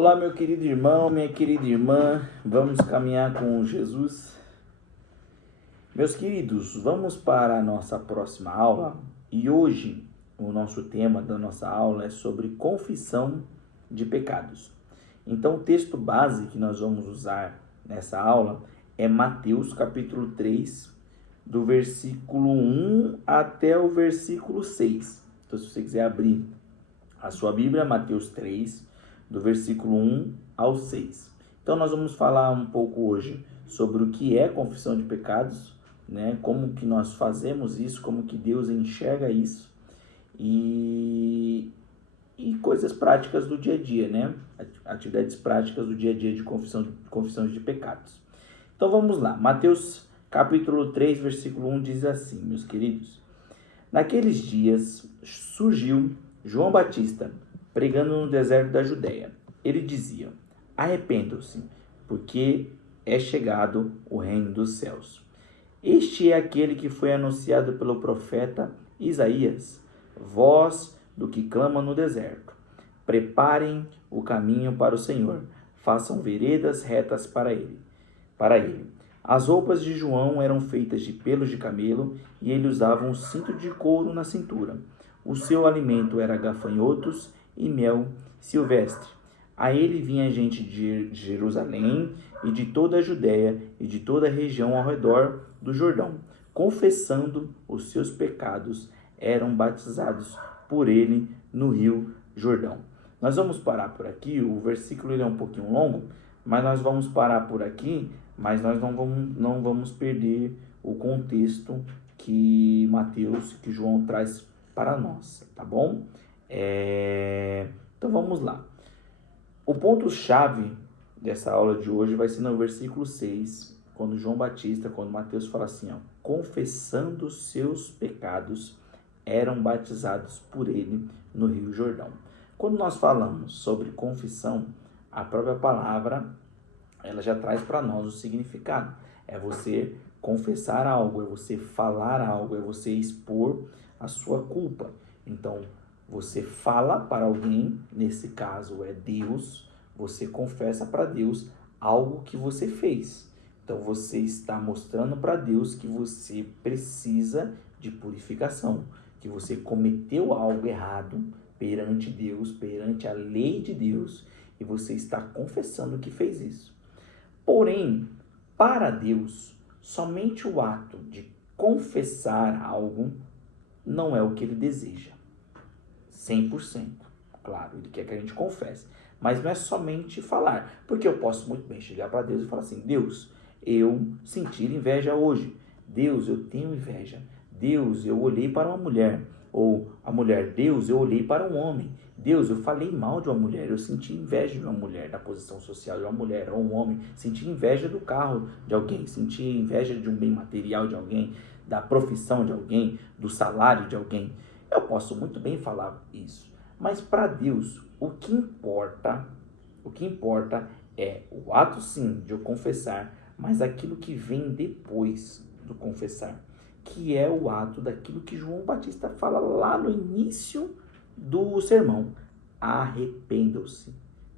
Olá, meu querido irmão, minha querida irmã, vamos caminhar com Jesus? Meus queridos, vamos para a nossa próxima aula e hoje o nosso tema da nossa aula é sobre confissão de pecados. Então, o texto base que nós vamos usar nessa aula é Mateus capítulo 3, do versículo 1 até o versículo 6. Então, se você quiser abrir a sua Bíblia, Mateus 3, do versículo 1 ao 6. Então, nós vamos falar um pouco hoje sobre o que é confissão de pecados, né? Como que nós fazemos isso, como que Deus enxerga isso e coisas práticas do dia a dia, né? Atividades práticas do dia a dia de confissão de pecados. Então, vamos lá. Mateus capítulo 3, versículo 1 diz assim, meus queridos. Naqueles dias surgiu João Batista, pregando no deserto da Judéia. Ele dizia: arrependam-se, porque é chegado o reino dos céus. Este é aquele que foi anunciado pelo profeta Isaías, voz do que clama no deserto. Preparem o caminho para o Senhor, façam veredas retas para ele. As roupas de João eram feitas de pelos de camelo e ele usava um cinto de couro na cintura. O seu alimento era gafanhotos e mel silvestre. A ele vinha gente de Jerusalém e de toda a Judéia e de toda a região ao redor do Jordão, confessando os seus pecados, eram batizados por ele no rio Jordão. Nós vamos parar por aqui, o versículo ele é um pouquinho longo, mas nós vamos parar por aqui, mas nós não vamos perder o contexto que Mateus, que João traz para nós, tá bom? Então vamos lá. O ponto-chave dessa aula de hoje vai ser no versículo 6, quando João Batista, quando Mateus fala assim, ó, confessando seus pecados, eram batizados por ele no Rio Jordão. Quando nós falamos sobre confissão, a própria palavra, ela já traz para nós o significado. É você confessar algo, é você falar algo, é você expor a sua culpa. Então, você fala para alguém, nesse caso é Deus, você confessa para Deus algo que você fez. Então, você está mostrando para Deus que você precisa de purificação, que você cometeu algo errado perante Deus, perante a lei de Deus, e você está confessando que fez isso. Porém, para Deus, somente o ato de confessar algo não é o que ele deseja. 100%. Claro, ele quer que a gente confesse. Mas não é somente falar. Porque eu posso muito bem chegar para Deus e falar assim, Deus, eu senti inveja hoje. Deus, eu tenho inveja. Deus, eu olhei para uma mulher. Ou a mulher, Deus, eu olhei para um homem. Deus, eu falei mal de uma mulher, eu senti inveja de uma mulher, da posição social de uma mulher ou um homem, senti inveja do carro de alguém, senti inveja de um bem material de alguém, da profissão de alguém, do salário de alguém. Eu posso muito bem falar isso, mas para Deus, o que importa é o ato sim de eu confessar, mas aquilo que vem depois do confessar, que é o ato daquilo que João Batista fala lá no início do sermão. Arrependam-se,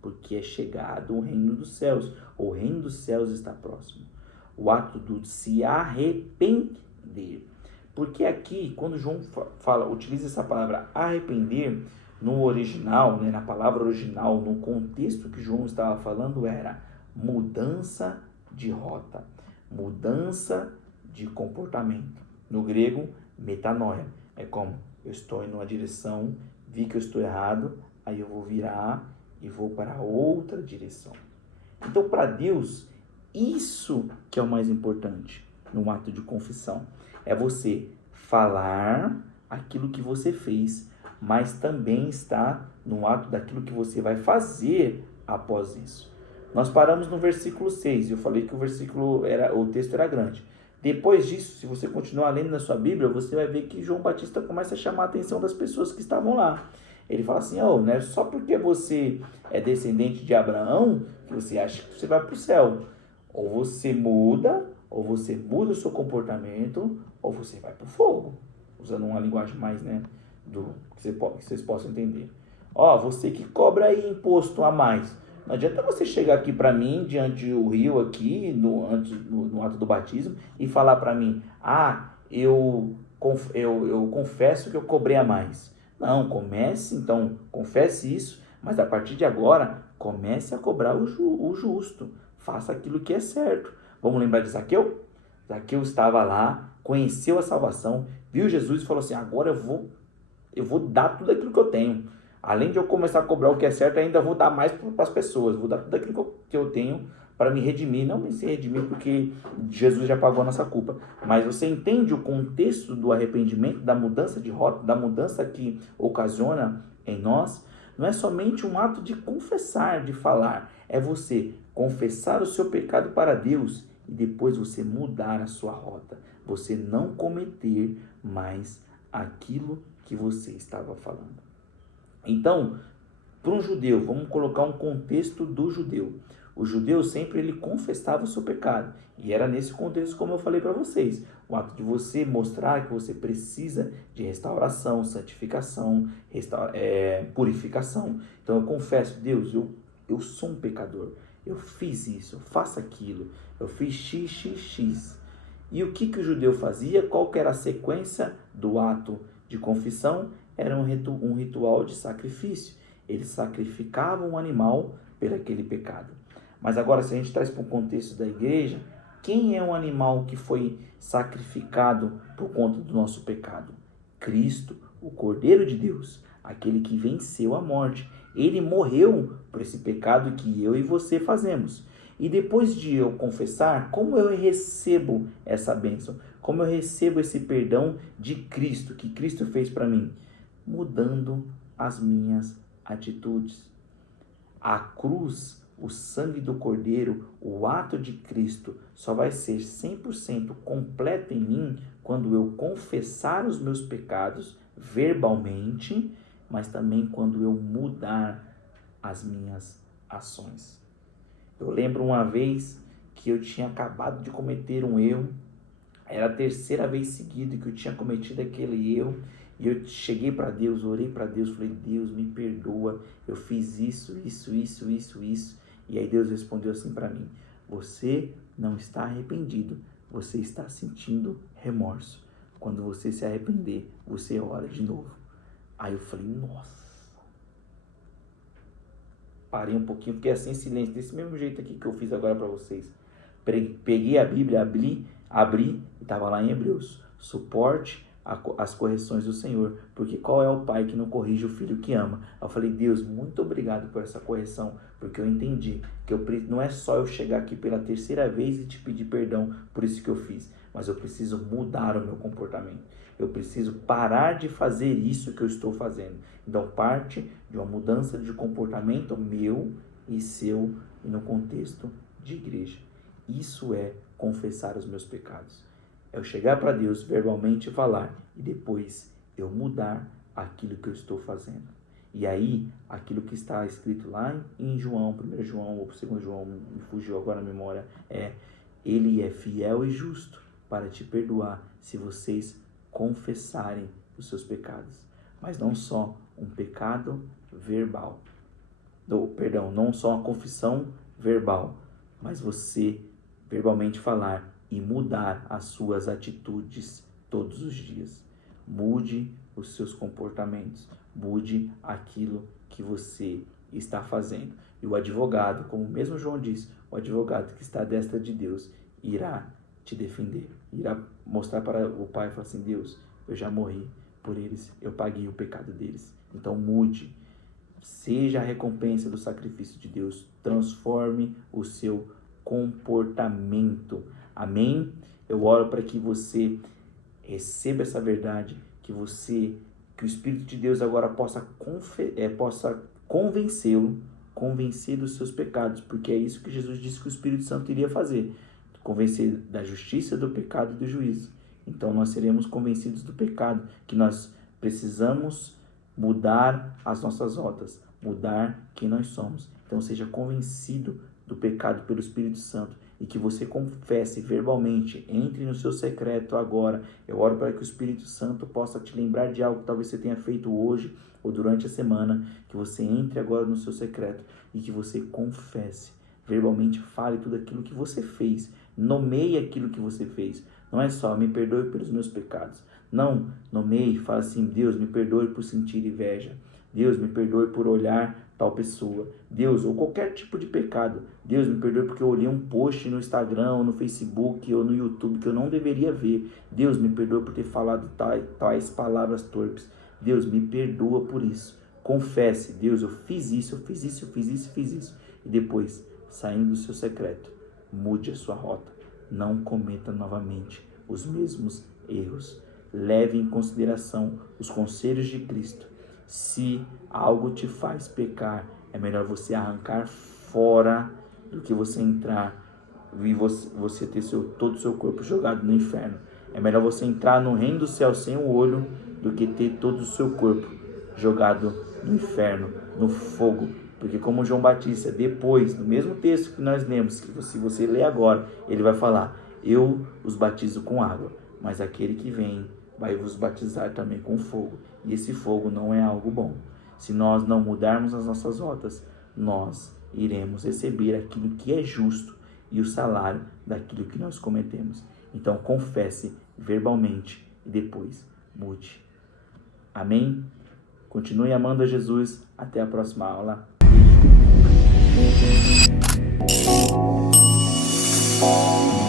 porque é chegado o reino dos céus. O reino dos céus está próximo. O ato de se arrepender. Porque aqui, quando João utiliza essa palavra arrepender, no original, né, na palavra original, no contexto que João estava falando, era mudança de rota, mudança de comportamento. No grego, metanoia. É como eu estou em uma direção, vi que eu estou errado, aí eu vou virar e vou para outra direção. Então, para Deus, isso que é o mais importante no ato de confissão. É você falar aquilo que você fez, mas também está no ato daquilo que você vai fazer após isso. Nós paramos no versículo 6, eu falei que o texto era grande. Depois disso, se você continuar lendo na sua Bíblia, você vai ver que João Batista começa a chamar a atenção das pessoas que estavam lá. Ele fala assim, não é só porque você é descendente de Abraão que você acha que você vai para o céu. Ou você muda o seu comportamento, ou você vai para o fogo. Usando uma linguagem mais, que vocês possam entender. Você que cobra aí imposto a mais, Não adianta você chegar aqui para mim, diante do rio aqui, no ato do batismo, e falar para mim, eu confesso que eu cobrei a mais. Não, comece, então, confesse isso, mas a partir de agora, comece a cobrar o justo. Faça aquilo que é certo. Vamos lembrar de Zaqueu? Zaqueu estava lá, conheceu a salvação, viu Jesus e falou assim, agora eu vou dar tudo aquilo que eu tenho. Além de eu começar a cobrar o que é certo, ainda vou dar mais para as pessoas. Vou dar tudo aquilo que eu tenho para me redimir. Não me se redimir porque Jesus já pagou a nossa culpa. Mas você entende o contexto do arrependimento, da mudança de rota, da mudança que ocasiona em nós? Não é somente um ato de confessar, de falar. É você confessar o seu pecado para Deus e depois você mudar a sua rota. Você não cometer mais aquilo que você estava falando. Então, para um judeu, vamos colocar um contexto do judeu. O judeu sempre ele confessava o seu pecado. E era nesse contexto, como eu falei para vocês, o ato de você mostrar que você precisa de restauração, santificação, purificação. Então eu confesso, Deus, eu sou um pecador. Eu fiz isso, eu faço aquilo, eu fiz x. E o que o judeu fazia? Qual que era a sequência do ato de confissão? Era um ritual de sacrifício. Eles sacrificavam um animal por aquele pecado. Mas agora, se a gente traz para o contexto da igreja, quem é um animal que foi sacrificado por conta do nosso pecado? Cristo, o Cordeiro de Deus, aquele que venceu a morte. Ele morreu por esse pecado que eu e você fazemos. E depois de eu confessar, como eu recebo essa bênção? Como eu recebo esse perdão de Cristo, que Cristo fez para mim? Mudando as minhas atitudes. A cruz, o sangue do Cordeiro, o ato de Cristo só vai ser 100% completo em mim quando eu confessar os meus pecados verbalmente, mas também quando eu mudar as minhas ações. Eu lembro uma vez que eu tinha acabado de cometer um erro, era a terceira vez seguida que eu tinha cometido aquele erro, e eu cheguei para Deus, orei para Deus, falei, Deus, me perdoa, eu fiz isso. E aí Deus respondeu assim para mim, você não está arrependido, você está sentindo remorso. Quando você se arrepender, você ora de novo. Aí eu falei, nossa. Parei um pouquinho, fiquei assim em silêncio, desse mesmo jeito aqui que eu fiz agora para vocês. Peguei a Bíblia, abri e estava lá em Hebreus. Suporte as correções do Senhor, porque qual é o pai que não corrige o filho que ama? Eu falei, Deus, muito obrigado por essa correção, porque eu entendi que não é só eu chegar aqui pela terceira vez e te pedir perdão por isso que eu fiz, mas eu preciso mudar o meu comportamento. Eu preciso parar de fazer isso que eu estou fazendo. Então, parte de uma mudança de comportamento meu e seu e no contexto de igreja. Isso é confessar os meus pecados. É eu chegar para Deus verbalmente e falar e depois eu mudar aquilo que eu estou fazendo. E aí, aquilo que está escrito lá em João, 1 João ou 2 João, me fugiu agora a memória, ele é fiel e justo para te perdoar se vocês confessarem os seus pecados. Mas não só um pecado verbal. Não só uma confissão verbal, mas você verbalmente falar e mudar as suas atitudes todos os dias. Mude os seus comportamentos, mude aquilo que você está fazendo. E o advogado, como mesmo João diz, o advogado que está à destra de Deus irá te defender, irá mostrar para o Pai e falar assim, Deus, eu já morri por eles, eu paguei o pecado deles. Então mude, seja a recompensa do sacrifício de Deus, transforme o seu comportamento. Amém? Eu oro para que você receba essa verdade, que o Espírito de Deus agora possa convencê-lo, convencer dos seus pecados, porque é isso que Jesus disse que o Espírito Santo iria fazer, convencer da justiça, do pecado e do juízo. Então nós seremos convencidos do pecado, que nós precisamos mudar as nossas rotas, mudar quem nós somos. Então seja convencido do pecado pelo Espírito Santo e que você confesse verbalmente, entre no seu secreto agora. Eu oro para que o Espírito Santo possa te lembrar de algo que talvez você tenha feito hoje ou durante a semana, que você entre agora no seu secreto e que você confesse verbalmente, fale tudo aquilo que você fez, nomeie aquilo que você fez. Não é só me perdoe pelos meus pecados. Não, nomeie, fala assim: Deus, me perdoe por sentir inveja. Deus, me perdoe por olhar tal pessoa. Deus, ou qualquer tipo de pecado. Deus, me perdoe porque eu olhei um post no Instagram, ou no Facebook, ou no YouTube que eu não deveria ver. Deus, me perdoe por ter falado tais palavras torpes. Deus, me perdoa por isso. Confesse: Deus, eu fiz isso, eu fiz isso, eu fiz isso, eu fiz isso. E depois, saindo do seu secreto, mude a sua rota. Não cometa novamente os mesmos erros. Leve em consideração os conselhos de Cristo. Se algo te faz pecar, é melhor você arrancar fora do que você entrar e você ter todo o seu corpo jogado no inferno. É melhor você entrar no reino do céu sem o olho do que ter todo o seu corpo jogado no inferno, no fogo. Porque como João Batista, depois, no mesmo texto que nós lemos, que se você ler agora, ele vai falar: eu os batizo com água, mas aquele que vem vai vos batizar também com fogo. E esse fogo não é algo bom. Se nós não mudarmos as nossas rotas, nós iremos receber aquilo que é justo e o salário daquilo que nós cometemos. Então confesse verbalmente e depois mude. Amém? Continue amando a Jesus. Até a próxima aula. Beijo.